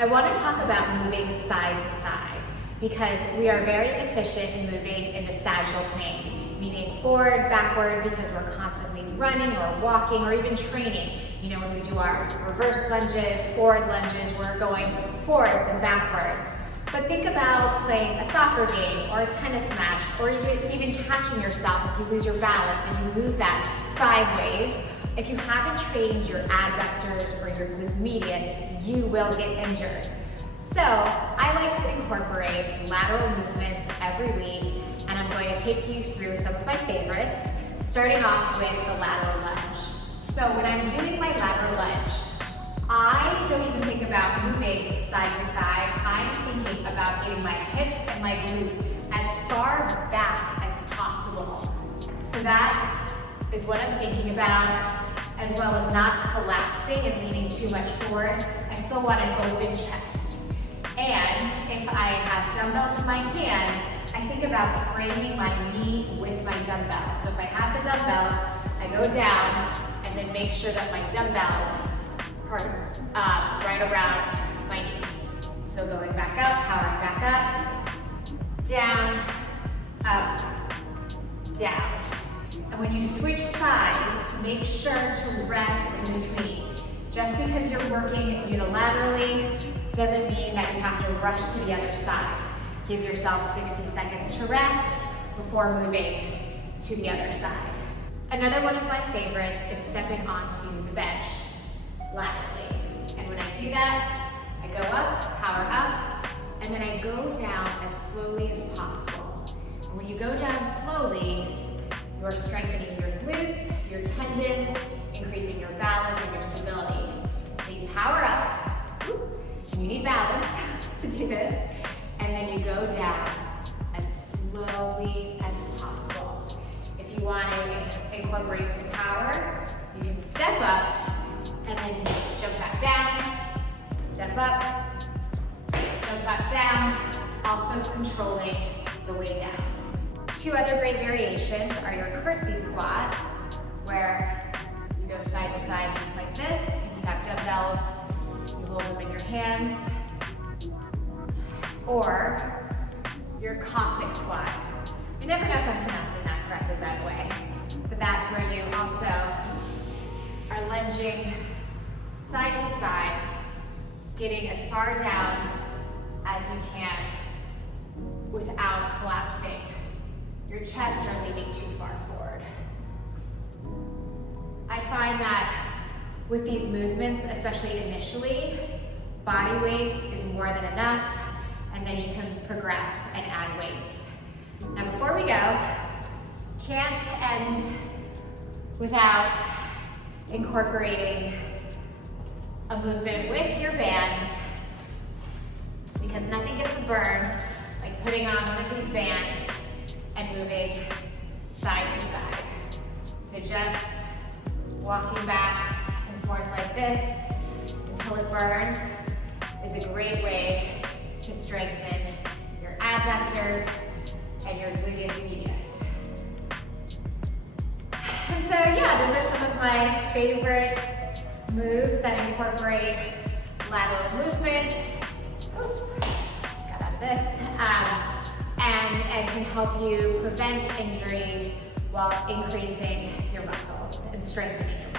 I want to talk about moving side to side because we are very efficient in moving in the sagittal plane, meaning forward, backward, because we're constantly running or walking or even training. You know, when we do our reverse lunges, forward lunges, we're going forwards and backwards. But think about playing a soccer game or a tennis match, or even catching yourself if you lose your balance and you move that sideways. If you haven't trained your adductors or your glute medius, you will get injured. So I like to incorporate lateral movements every week, and I'm going to take you through some of my favorites, starting off with the lateral lunge. So when I'm doing my lateral lunge, I don't even think about moving side to side. I'm thinking about getting my hips and my glute as far back as possible. So that is what I'm thinking about, as well as not collapsing and leaning too much forward. I still want an open chest. And if I have dumbbells in my hand, I think about framing my knee with my dumbbells. So if I have the dumbbells, I go down and then make sure that my dumbbells are right around my knee. So going back up, powering back up, down, up, down. And when you switch sides, make sure to rest in between. Just because you're working unilaterally doesn't mean that you have to rush to the other side. Give yourself 60 seconds to rest before moving to the other side. Another one of my favorites is stepping onto the bench laterally. And when I do that, I go up, power up, and then I go down as slowly as possible. And when you go down slowly, you are strengthening your glutes, your tendons, increasing your balance and your stability. So you power up, you need balance to do this, and then you go down as slowly as possible. If you want to incorporate some power, you can step up and then jump back down, step up, jump back down, also controlling the way down. Two other great variations are your Curtsy Squat, where you go side to side like this, and you have dumbbells, you hold them in your hands, or your Cossack Squat. I never know if I'm pronouncing that correctly, by the way, but that's where you also are lunging side to side, getting as far down as you can without collapsing your chest or leaning too far forward. I find that with these movements, especially initially, body weight is more than enough, and then you can progress and add weights. Now before we go, can't end without incorporating a movement with your band, because nothing gets a burn like putting on one of these bands and moving side to side. So just walking back and forth like this until it burns is a great way to strengthen your adductors and your gluteus medius. And so yeah, those are some of my favorite moves that incorporate lateral movements. Got out of this. And can help you prevent injury while increasing your muscles and strengthening your